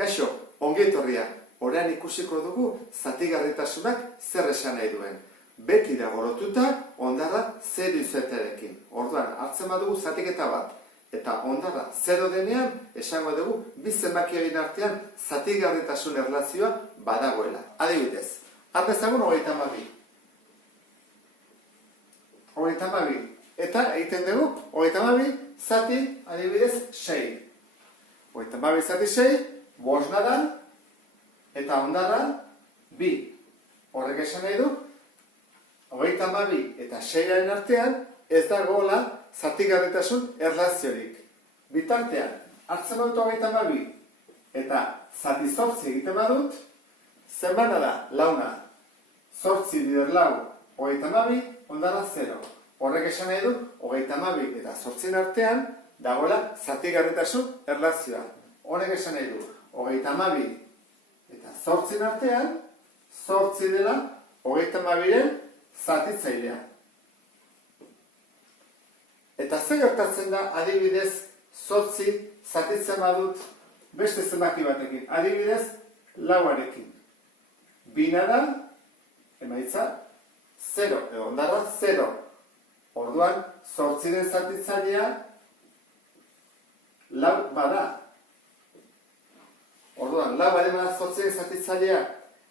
Kaixo, ongi etorria. Orain ikusiko dugu zatigarritasunak zer esan nahi duen. Beti dago lotuta hondarra 0 izatearekin. Orduan, hartzen badugu zatiketa bat, eta hondarra 0 denean, esango dugu bi zenbakiaren artean zatigarritasun erlazioa badagoela. Adibidez, har dezagun 32. 32. Eta egiten dugu 32 zati, adibidez, 6. 32 zati 6, bosna da, eta hondarra 2. Horrek esan nahi du, 32 eta 6aren artean ez dagoela zatigarritasun erlaziorik. Bitartean, hartzen dut 32 eta zati 8 egiten badut, zenbana da, launa. 8 bider lau, 32, hondarra 0. Horrek esan nahi du, 32 eta 8 artean dagoela zatigarritasun erlazioa. Horrek esan nahi du, 32 eta 8 artean, 8 dela 32-ren zatitzailea. Eta zer gertatzen da adibidez 8 zatitzen badut beste zenbaki batekin, adibidez 4arekin. 2 da, emaitza 0, hondarra 0. Orduan, 8-ren zatitzailea 4 bada. Orduan, 4 baldin bada 8-ren zatitzailea,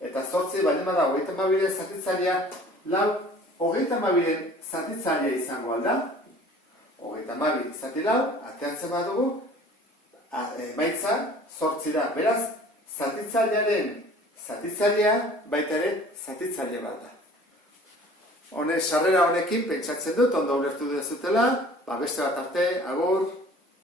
eta 8 baldin bada 32-ren zatitzailea, 32-ren zatitzailea izango alda. 32 zati 4, ateatzen badugu, emaitza 8 da. Beraz, zatitzailearen zatitzailea baita ere zatitzaile bat da. Sarrera honekin pentsatzen dut, ondo ulertu dezutela, beste bat arte, agur.